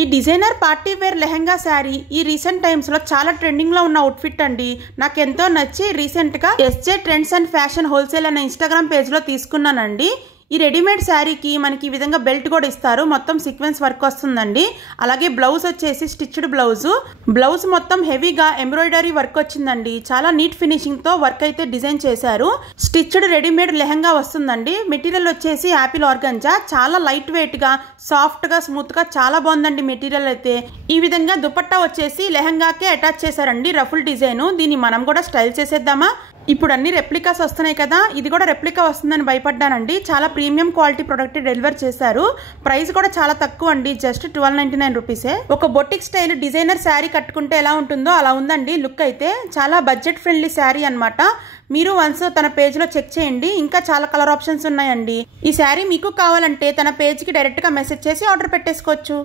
ఈ designer party wear lehenga sari ఈ recent టైమ్స్లో చాలా ట్రెండింగ్లో ఉన్న అవుట్ఫిట్ అండి. నాకు ఎంతో నచ్చి రీసెంట్గా SJ trends and fashion wholesale అనే ఇన్స్టాగ్రామ్ పేజ్లో తీసుకున్నానండి. ఈ రెడీమేడ్ శారీకి మనకి ఈ విధంగా బెల్ట్ కూడా ఇస్తారు. మొత్తం సీక్వెన్స్ వర్క్ వస్తుందండి. అలాగే బ్లౌజ్ వచ్చేసి స్టిచ్డ్ బ్లౌజ్ మొత్తం హెవీగా ఎంబ్రాయిడరీ వర్క్ వచ్చిందండి. చాలా నీట్ ఫినిషింగ్ తో వర్క్ అయితే డిజైన్ చేశారు. స్టిచ్డ్ రెడీమేడ్ లెహంగా వస్తుందండి. మెటీరియల్ వచ్చేసి యాపిల్ ఆర్గంజా. చాలా లైట్ వెయిట్ గా, సాఫ్ట్ గా, స్మూత్ గా చాలా బాగుందండి మెటీరియల్ అయితే. ఈ విధంగా దుపట్టా వచ్చేసి లెహంగాకే అటాచ్ చేశారండి. Ruffle design. దీన్ని మనం కూడా స్టైల్ చేసేద్దామా? ఇప్పుడు అన్ని రెప్లికాస్ వస్తున్నాయి కదా, ఇది కూడా రెప్లికా వస్తుందని భయపడ్డానండి. చాలా ప్రీమియం క్వాలిటీ ప్రొడక్ట్ డెలివర్ చేశారు. ప్రైస్ కూడా చాలా తక్కువ అండి, జస్ట్ 1299 రూపీసే. ఒక బొటిక్ స్టైల్ డిజైనర్ శారీ కట్టుకుంటే ఎలా ఉంటుందో అలా ఉందండి లుక్ అయితే. చాలా బడ్జెట్ ఫ్రెండ్లీ శారీ అనమాట. మీరు వన్స్ తన పేజ్ లో చెక్ చేయండి. ఇంకా చాలా కలర్ ఆప్షన్స్ ఉన్నాయండి. ఈ శారీ మీకు కావాలంటే తన పేజ్ కి డైరెక్ట్ గా మెసేజ్ చేసి ఆర్డర్ పెట్టేసుకోవచ్చు.